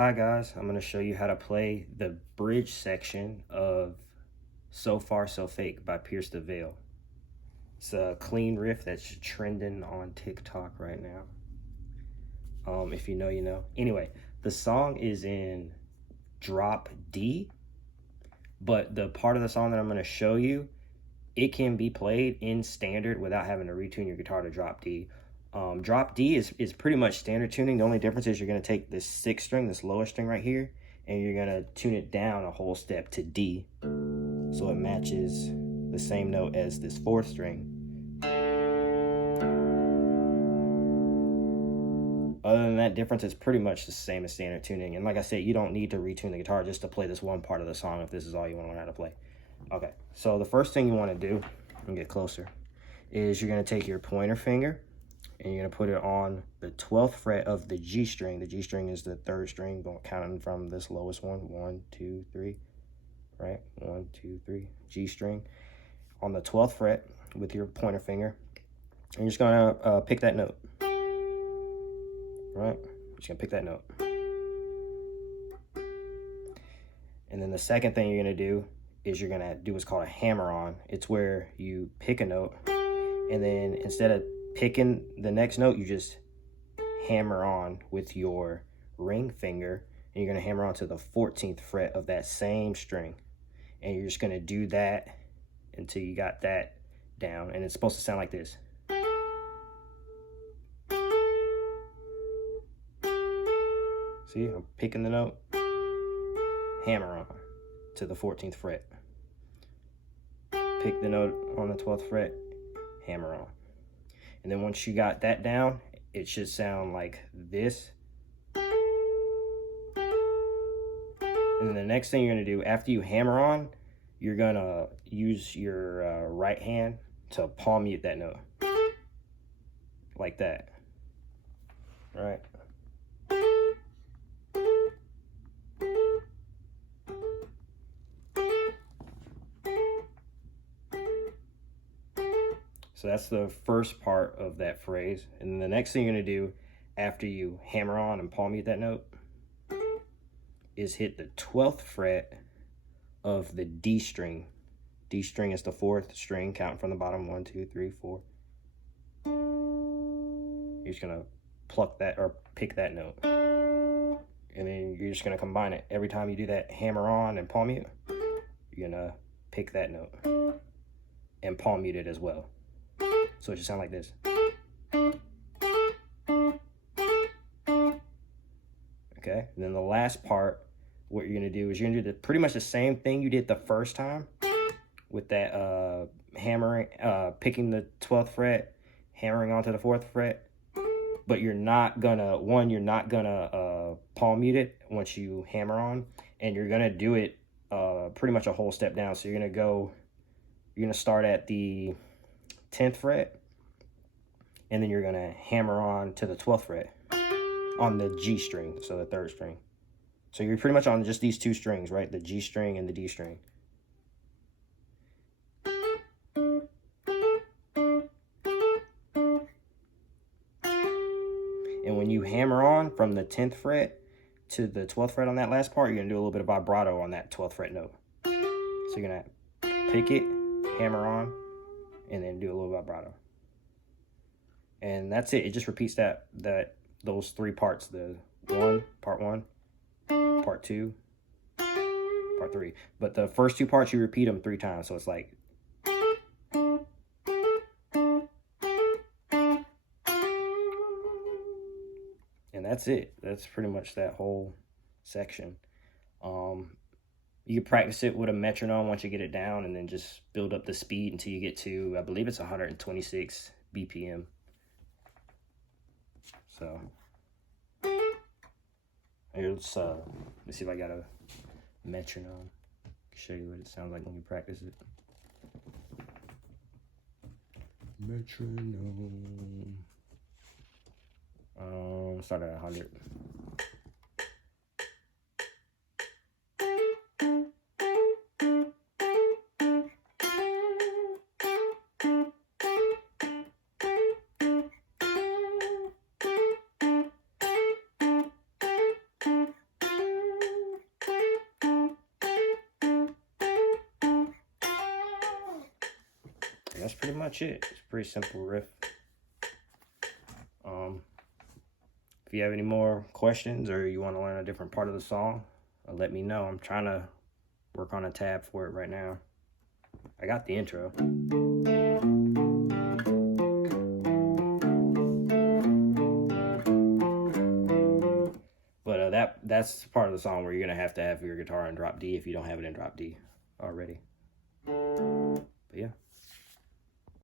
Hi guys, I'm going to show you how to play the bridge section of So Far So Fake by Pierce the Veil. It's a clean riff that's trending on TikTok right now. If you know, you know. Anyway, the song is in drop D, but the part of the song that I'm going to show you, it can be played in standard without having to retune your guitar to drop D. Drop D is pretty much standard tuning. The only difference is you're going to take this sixth string, this lowest string right here, and you're going to tune it down a whole step to D so it matches the same note as this fourth string. Other than that difference, it's pretty much the same as standard tuning. And like I said, you don't need to retune the guitar just to play this one part of the song if this is all you want to learn how to play. Okay, so the first thing you want to do, and get closer, is you're going to take your pointer finger and you're going to put it on the 12th fret of the G string. The G string is the third string, counting from this lowest one. 1, 2, 3, right? 1, 2, 3, G string. On the 12th fret with your pointer finger. And you're just going to pick that note. Right? Just going to pick that note. And then the second thing you're going to do is you're going to do what's called a hammer-on. It's where you pick a note, and then instead of picking the next note, you just hammer on with your ring finger, and you're going to hammer on to the 14th fret of that same string. And you're just going to do that until you got that down. And it's supposed to sound like this. See, I'm picking the note, hammer on to the 14th fret. Pick the note on the 12th fret, hammer on. And then once you got that down, it should sound like this. And then the next thing you're going to do after you hammer on, you're going to use your right hand to palm mute that note. Like that. All right. So that's the first part of that phrase. And then the next thing you're going to do after you hammer on and palm mute that note is hit the 12th fret of the D string. D string is the fourth string, counting from the bottom. 1, 2, 3, 4. You're just going to pluck that or pick that note. And then you're just going to combine it. Every time you do that hammer on and palm mute, you're going to pick that note and palm mute it as well. So it should sound like this. Okay, and then the last part, what you're gonna do is you're gonna do pretty much the same thing you did the first time with that hammering, picking the 12th fret, hammering onto the 4th fret, but you're not gonna, palm mute it once you hammer on, and you're gonna do it pretty much a whole step down. So you're gonna start at the 10th fret, and then you're going to hammer on to the 12th fret on the G string, so the third string. So you're pretty much on just these two strings, right? The G string and the D string. And when you hammer on from the 10th fret to the 12th fret on that last part, you're going to do a little bit of vibrato on that 12th fret note. So you're going to pick it, hammer on, and then do a little vibrato. And that's it. It just repeats those three parts. The part one, part two, part three. But the first two parts, you repeat them 3 times. So it's like. And that's it. That's pretty much that whole section. You can practice it with a metronome once you get it down, and then just build up the speed until you get to, I believe it's 126 BPM. So let's see if I got a metronome. Show you what it sounds like when you practice it. Metronome. Start at 100. that's pretty much it. It's a pretty simple riff. If you have any more questions or you want to learn a different part of the song, let me know. I'm trying to work on a tab for it right now. I got the intro. But that's part of the song where you're going to have your guitar in drop D if you don't have it in drop D already. But yeah.